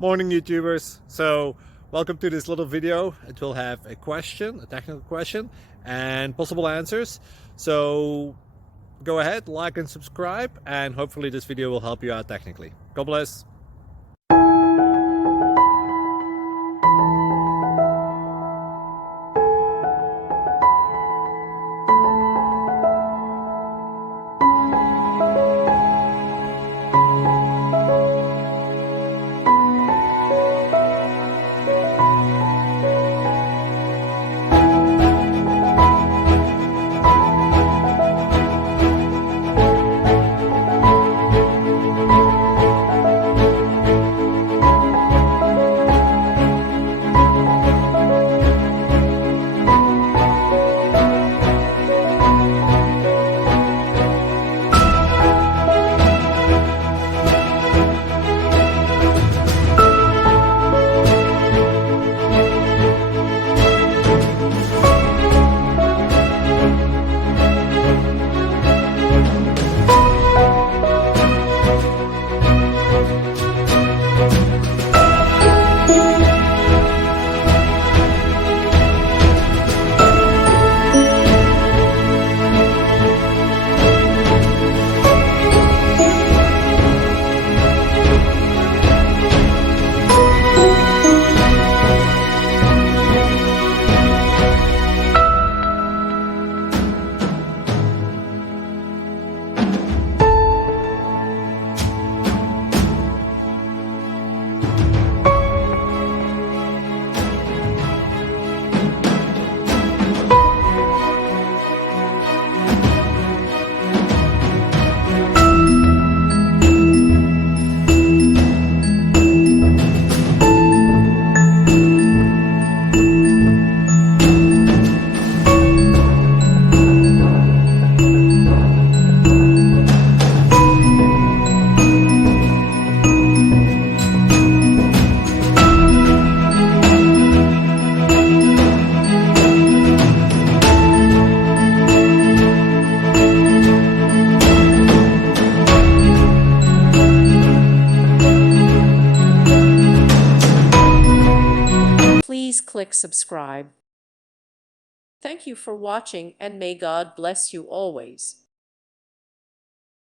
Morning YouTubers. So welcome to this little video. It will have a question, a technical question, and possible answers. So go ahead, like and subscribe, and hopefully this video will help you out technically. God bless. Please click subscribe. Thank you for watching, and may God bless you always.